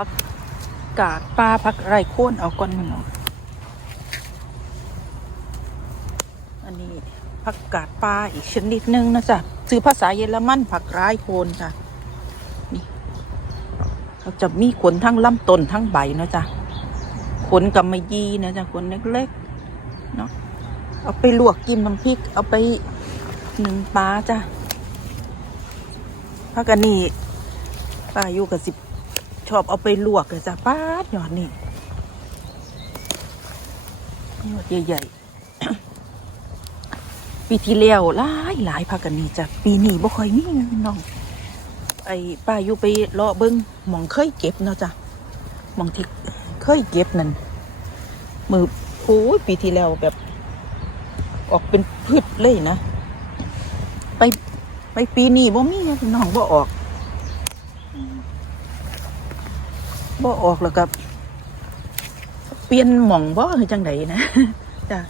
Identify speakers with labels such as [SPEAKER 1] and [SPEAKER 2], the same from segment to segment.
[SPEAKER 1] ผักกาดปลาผักไรโค่นเอาก่อนมันเนาะอันนี้ผักกาดปลาอีกชนิดหนึ่งนะจ๊ะซื้อภาษาเยอรมันผักร้ายโคนจ้ะนี่เขาจะมีขนทั้งลำต้นทั้งใบนะจ๊ะขนกำมะยีนะจ๊ะขนเล็กๆเนาะเอาไปลวกกินน้ำพริก เอาไปหนึ่งปลาจ้ะผักอันนี้ป้าอยู่กับสิบ ชอบเอาไปลวกเลยจ้ะป้าดหยอดนี่หยอดใหญ่ๆ ปีที่แล้วหลายหลายพักันนี่จ้ะปีนี้บ่ค่อยมีนะพี่น้อง ไอ้ป้าอยู่ไปเลาะเบิ้งมองเคยเก็บเนาะจ้ะมองที่เคยเก็บนั่นมือโอ้ยปีที่แล้วแบบ ออกเป็นพืชเลยนะ ไปไปปีนี้บ่มีนะพี่น้องบ่ออก บ่ออกแล้วกับเปลี่ยนหม่องบ่คือจังไดนะจ้ะ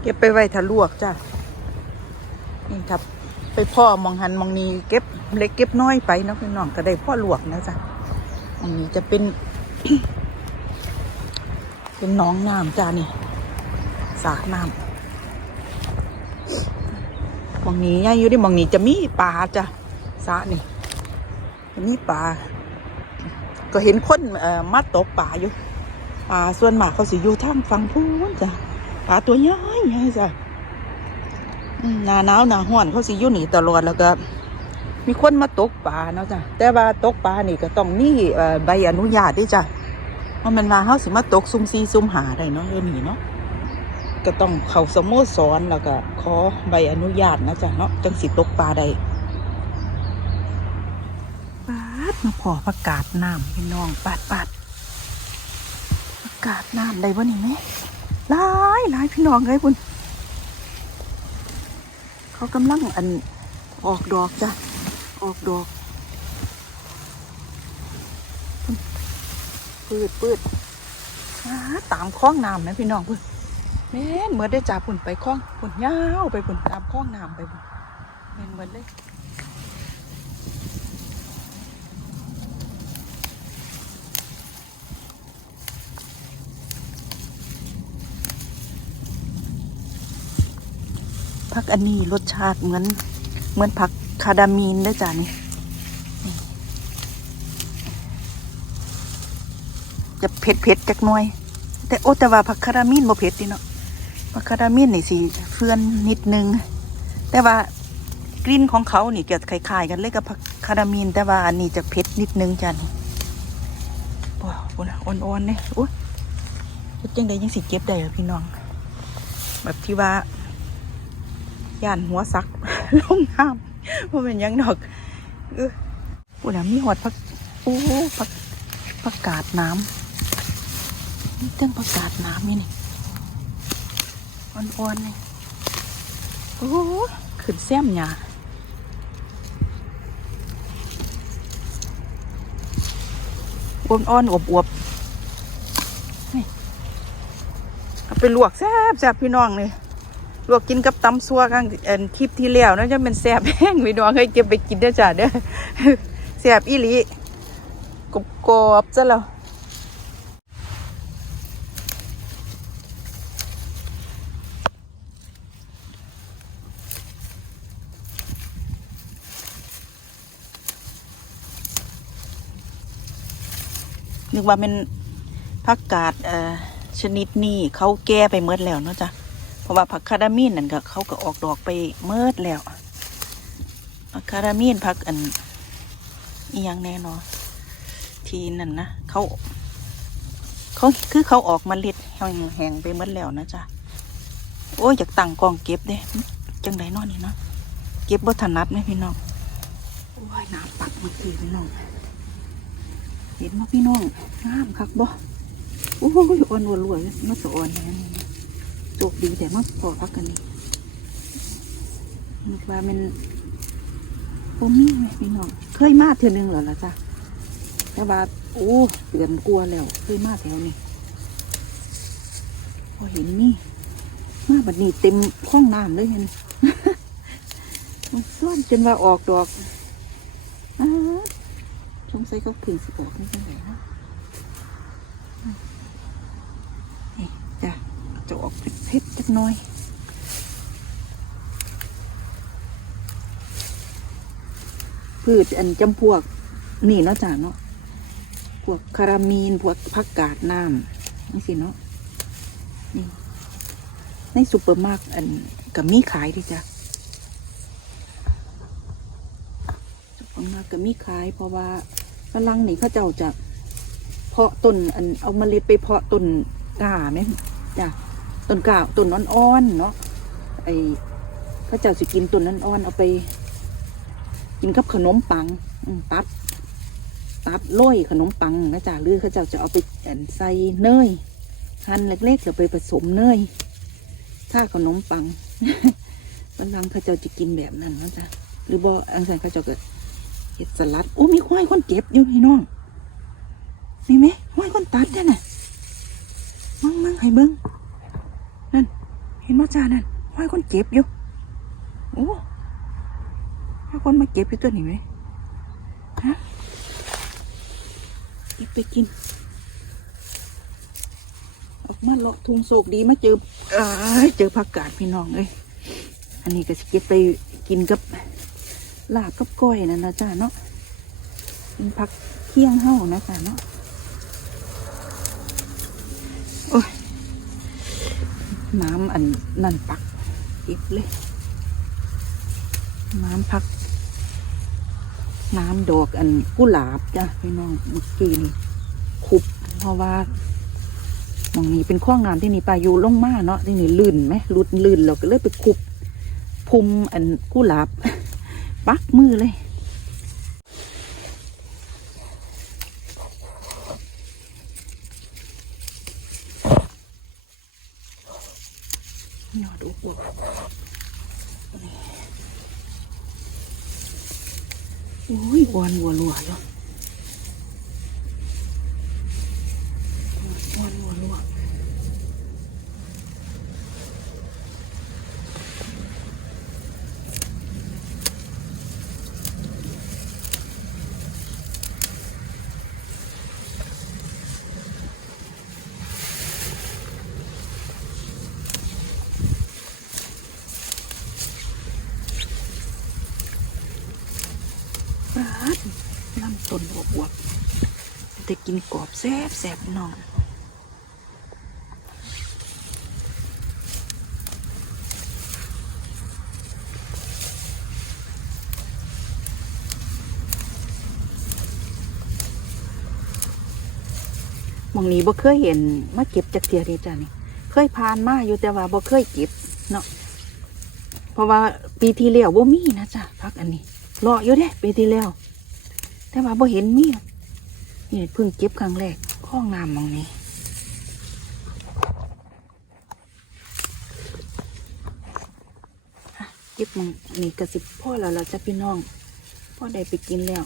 [SPEAKER 1] เก็บไปไว้ถ้าลวกจ้ะนี่ครับ ไปพ่อมองหันมองนี้เก็บเล็กเก็บน้อยไปนะพี่น้องก็ได้พ่อลวกนะจ้ะมองนี้จะเป็น เป็นน้องน้ำจ้านี่สระน้ำมองนี้ย่าอยู่ที่มองนี้จะมีปลาจ้ะ สระนี่มีปลา ก็เห็นคนเอ่อมาตกปลาอยู่ปลาส่วนมากเขาสิอยู่ทางฝั่งพูนจ้ะปลาตัวใหญ่ใหญ่จ้ะหนาหนาวหนาห้อนเขาสิอยู่หนีตลอดแล้วก็ มีคนมาตกปลาเนาะจ้ะแต่ว่าตกปลานี่ก็ต้องนี่ใบอนุญาตด้วยจ้ะเพราะมันมาเขาสิมาตกซุ่มซีซุ่มหาได้เนาะเออนี่เนาะก็ต้องเขาสโมติสรแล้วก็ขอใบอนุญาตนะจ้ะเนาะจังสิตกปลาได้ ปา ดมาพอประกาศน้ำพี่น้องปาดปาดประกาศน้ำได้บ่นี่แม่หลายหลายพี่น้องเลยบุญเขากำลังอันออกดอกจ้ะออกดอกพุ่นปืดปืดตามคล้องน้ำนะพี่น้องพุ่นแม่นเหมือนได้จ่าพุ่นไปคล้องพุ่นยาวไปพุ่นตามคล้องน้ำไปพุ่นแม่นเหมือนเลย ผักอันนี้รสชาติเหมือน เหมือนผักคาดามีนได้อจ้ะนี่ จะเผ็ดเผ็ดๆจักหน่อย แต่โอ้แต่ว่าผักคาดามีนบ่เผ็ดดิเนาะผักคาดามีนนี่สิเฟื่อนนิดนึง แต่ว่ากลิ่นของเขานี่จะคล้ายๆกันเลยกับผักคาดามีน แต่ว่าอันนี้จะเผ็ดนิดนึงจ้ะนี่ว้าวนอ่อนๆเนี่ยโอ้ยเฮ็ดจังไดยังสิเก็บได้ล่ะพี่น้อง แบบที่ว่า ย่านหัวซักลงน้ำเพราะเป็นยังดอกเออปูน่ะมีหอดผักโอ้ผักผักกาดน้ำนี่เต้นผักกาดน้ำนี่นี่อ่อนๆนี่โอ้ขึ้นแซมหยาอ่อนๆอวบๆนี่เอาไปลวกแซ่บแซ่บพี่น้องเลย ลวกกินกับตำซัวครั้งเอ็นคลิปที่แล้วนะจะเป็นแซ่บแห้งพี่น้องเคยเก็บไปกินเด้อจ้ะเด้อแซ่บอีหลีกรอบกบๆซะแล้วนึกว่าเป็นผักกาดเอ่อชนิดนี้เขาแก้ไปเมื่อแล้วเนาะจ้ะ ราะว่าผักคาดามีนนั่นก็เขาก็ออกดอกไปเมิดแล้วผักคาดามีนผักอันอียังแน่นอนทีนั่นนะเขาเขาคือเขาออกมาเล็ดแห้งแหงไปเมิดแล้วนะจ๊ะโอ้ยอยากตั้งกองเก็บเด้จังไดนอนี่เนาะเก็บบ่ถนัดไหมพี่น้องโอ้ยน้ำปักเมื่อกี้พี่น้องเห็นไหมพี่น้องน้ำคักบ่โอ้ยอ่อนวัวรวยมาสอ่อนอย่นี้ โชคดีแต่มาพอพักกันนี่นึกว่ามันปมีไหมพี่น้องเคยมาเทื่อนึงเหรอล่ะจ้ะแต่ว่าโอ้เตือนกลัวแล้วเคยมาแถวนี้พอเห็นนี่มาบัดนี้เต็มห้องน้ำเลยเห็นส่วนจนว่าออกดอกอสงสัยเขาพึ่งสิออกนี่จังไงนะนี่จ้ะ จะออกเผ็ดๆจักหน่อยพืชอันจำพวกนี่เนาะจ้ะเนาะพวกคารามีนพวกผักกาดน้ำนี่สิเนาะนี่ในซูเปอร์มาร์เก็ตอันกับมีขายดิจ้ะซูเปอร์มาร์เก็ตมีขาย เพราะว่าฝรั่งนี่เขาเจ้าจะเพาะต้นอันเอาเมล็ดไปเพาะต้นกาไหมจ้ะ ต้นกล้าต้นอ่อนๆเนาะไอเขาเจ้าสิกินต้นอ่อนๆเอาไป กินกับขนมปังตัด ตัดโรยขนมปังนะจ๊ะหรือเขาเจ้าจะเอาไปอั่นใส่เนยหั่นเล็กๆเดี๋ยวไปผสมเนยถ้าขนมปังวันหลังเขาเจ้าจะกินแบบนั้นนะจ๊ะหรือบ่อังสันเขาเจ้าเก็เห็ดสลัดโอ้มีควายคนเก็บอยู่พี่น้องนี่ไหมควายคนตัดเนี่ยนะมั่งมั่งให้เบิ้ง ห็นว่าจ้านั่นควายคนเก็บอยู่โอ้ควายคนมาเก็บอยู่ตัวนี้ไหมฮะเก็บไปกิน ออกมาเลาะทุงโศกดีมาเจอเอ้ยเจอผักกาดพี่น้องเลยอันนี้ก็สิเก็บไปกินกับลาบกับก้อยนั่นนะจ้าเนาะเป็นผักเคี่ยงเห่านะจ้าเนาะโอ้ย น้ำอันนั่นปักเก็บเลย น้ำผัก น้ำดอกอันกุหลาบจ้ะพี่น้องเมื่อกี้นี่คุบเพราะว่ามองนี้เป็นข้องน้ำที่นี่ปลาอยู่ลงมาเนาะที่นี่ลื่นไหมลุดลื่นเราก็เลยไปคุบพุมอันกุหลาบปักมือเลยยอดอุบล โอ้ยอ่อนวัวลัวเนาะอนวัวลัว ปลาดลำต้นบวบวบแต่กินกรอบแซ่บแซ่บน้องมองนี้บ่เคยเห็นมาเก็บจากเทียเดจ้านี่เคยผ่านมาอยู่แต่ว่าบ่เคยเก็บเนาะเพราะว่าปีที่แล้วบ่มีนะจ้ะพักอันนี้ รออยู่เด้ปีที่แล้ว แต่ว่าบ่เห็นมีนี่เพิ่งเก็บครั้งแรกข้องน้ำมองนี้เก็บมองนี่กระสิบพ่อแล้วเราจะพี่น้อง พ่อได้ไปกินแล้ว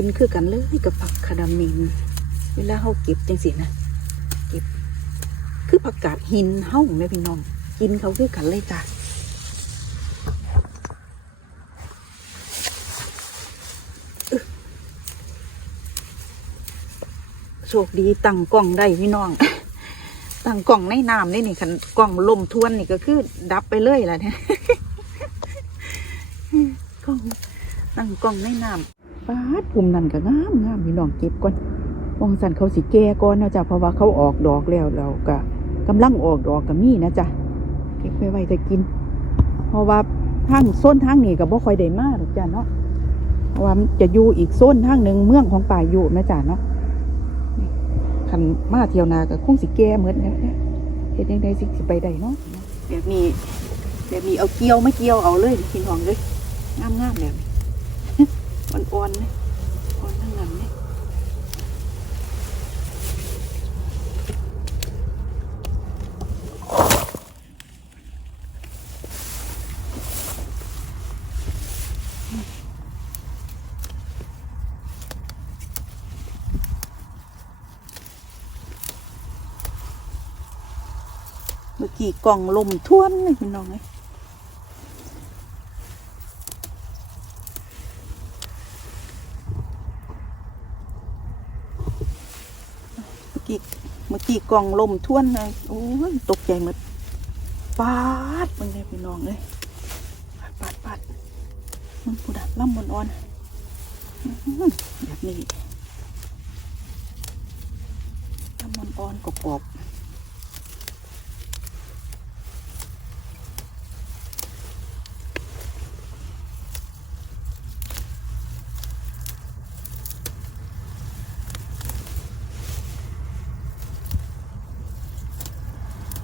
[SPEAKER 1] กินคือกันเลยกับผักคาดามิน เวลาเขาเก็บจังสินะเก็บคือผักกาดหินเฮ้าแม่พี่น้อง กินเขาคือกันเลยจ้ะโชคดีตั้งกล้องได้พี่น้อง ตั้งกล้องในน้ำนี่นี่คันกล้องลมทวนนี่ก็คือ ดับไปเลยล่ะเนี่ยกล้องตั้งกล้องในน้ำ ปาดภูมินั่นก็งามงามพี่น้องเก็บก่อนวองสันเขาสิแก่ก่อนนะจ๊ะเพราะว่าเขาออกดอกแล้วเราก็กำลังออกดอกก็มีนะจ๊ะเก็บไปไว้จะกิน เพราะว่าทางโซนทางนี้ก็บ่ค่อยได้มาหรอกจ้ะเนาะเพราะว่าจะอยู่อีกโซนทางหนึ่งเมืองของป่าอยู่นะจ๊ะเนาะคันมาเที่ยวนาก็คงสิแก่เหมือนกันนะเฮ็ดยังไงสิสิไปได้เนาะแบบนี้แบบนี้เอาเกี่ยวไม่เกี่ยวเอาเลยพี่น้องเลยงามๆแบบนี้ มันอ่อนเนี่ยอ่อนทั้งนั้นเนี่ยเมื่อกี้กล่องลมท่วนเลยพี่น้องเลย กี้เมื่อกี้กล่องลมท่วนเลยโอ้ยตกใจหมดปาดมึงเลยพี่น้องเลยปาดปาดปาดมันกูดล่ำบนอ่อนแบบนี้ล่ำบนอ่อนกรอบ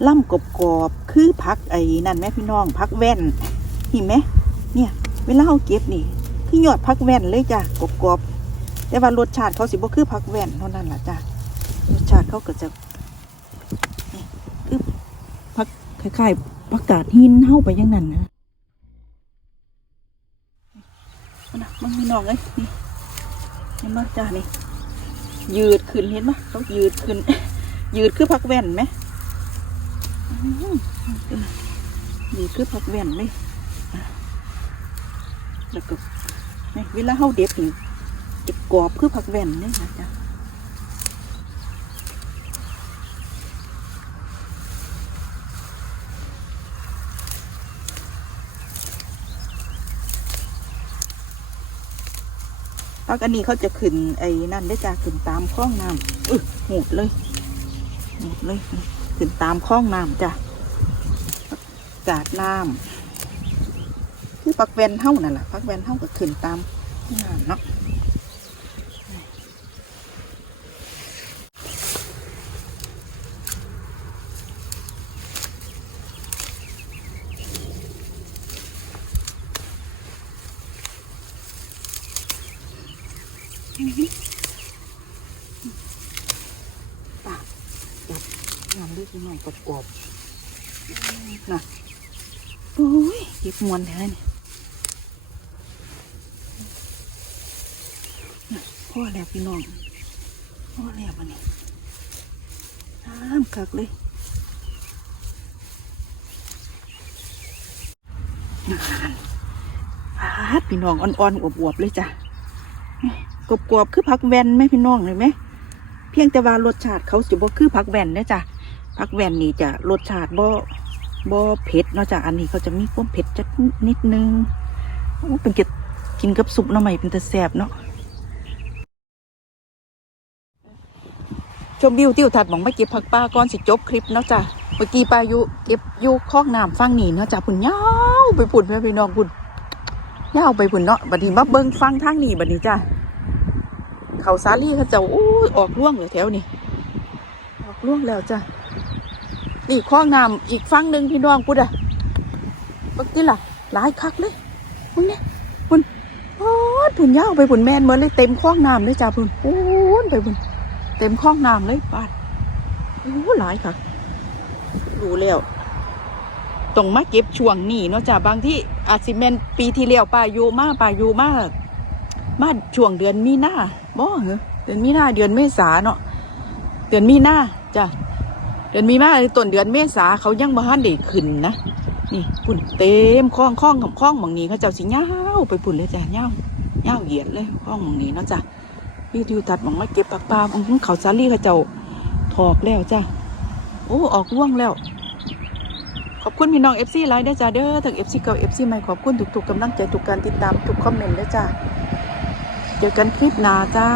[SPEAKER 1] ล่ำกบกอบคือพักไอ้นั่นแม่พี่น้องพักแว่นเห็นไหมเนี่ยเวลาเราเก็บนี่ คือยอดพักแว่นเลยจ้ะกบกอบแต่ว่ารสชาติเขาสิบ่คือพักแว่นเท่านั้นล่ะจ้ะรสชาติเขาก็จะคือพักคล้ายๆผักกาดหินเฮาไปอยังนั้นนะนะมันพี่น้องเอ้ยนี่เห็นไหมจ้ะนี่ยืดขึ้นเห็นไหมเขายืดขึ้น ยืดคือพักแว่นไหม นี่คือผักแว่นเลยแล้วก็นี่เวลาเฮาเด็ดนี่จะกรอบคือผักแว่นเลยนะจ๊ะผักอันนี้เขาจะขึ้นไอ้นั่นได้จ้ะขึ้นตามคลองน้ำอึหูดเลยหูดเลย ขึ้นตามคลองน้ำจ้ะกาดน้ำคือปักแวนเท่านั่นแหละปักแวนเท่าก็ขึ้นตามน้ำเนาะำด้วยพี่น้องกรอบๆนะโอ้ยเก็บมวนแท้เนี่ยน่ะพ่อแล้วพี่น้องพ่อแล้วมันนี่น้ำคักเลยนานพาดพี่น้องอ่อนๆอวบๆเลยจ้ะกรอบๆคือผักแวนไหมพี่น้องเลยไหมเพียงแต่ว่ารสชาติเขาจะบ่คือผักแว่นเด้อจ้ะ ผักแวนนี่จะรสชาติบ่บ่เผ็ดนาะจ้ะอันนี้เขาจะมีความเผ็ดจัดนิดนึงเป็นเก็ดกินกับซุปน้ำใหม่เป็นตะแซบเนาะชมวิวติวทัดหมองไม่เก็บผักปลาก่อนสิจบคลิปเนาะจ้ะเมื่อกี้ปลายูเก็บยู่คลองน้ำฟังหนีเนาะจ้ะพุ่นยาวไปพุ่นแม่พี่น้องพุ่นยาวไปพุ่นเนาะบัดนี้มาเบิ่งฟังทางหนีบัดนี้จ้ะเขาสาลี่เขาเจ้าอู้ออกล่วงเลยแถวนี้ออกล่วงแล้วจ้ะ นี่คลองน้ำอีกฝั่งหนึ่งพี่น้องพูดอะปักที่ล่ะหลายคักเลยมึงเนี่ยพุ่นโอ้ดุนยาวไปพุ่นแมนเหมือนเลยเต็มคลองน้ำเลยจ้ะพุ่นโอ้ไปพุ่นเต็มคลองน้ำเลยปาดโอ้หลายคักรู้แล้วต้องมาเก็บช่วงนี้เนาะจ้ะบางที่อาจสิแมนปีที่แล้วป่าอยู่มาป่าอยู่มามาช่วงเดือนมีนาบ่เหรอเดือนมีนาเดือนเมษาเนาะเดือนมีนาจ้ะ ดือนมีนาต้นเดือนเมษาเขายังบ่ทันได้ขึ้นนะนี่พุ่นเต็มคลองคลองกับคลองหมองนี้เขาเจ้าสิยาไปพุ่นเลยจ้ะยาวยาเหยียดเลยคลองหมองนี้เนาะจ้ะพี่ทิวทัดหมองมาเก็บปักปลาอื้อหือเขาซาลี่เขาเจ้าถอกแล้วจ้ะโอ้ออกร่วงแล้ว ขอบคุณพี่น้องเอฟซีไลน์ได้จ้าเด้อทั้งเอฟซีเก่าเอฟซีใหม่ขอบคุณทุกๆกำลังใจทุกการติดตามทุกคอมเมนต์เด้จ้าเจอกันคลิปหน้าจ้า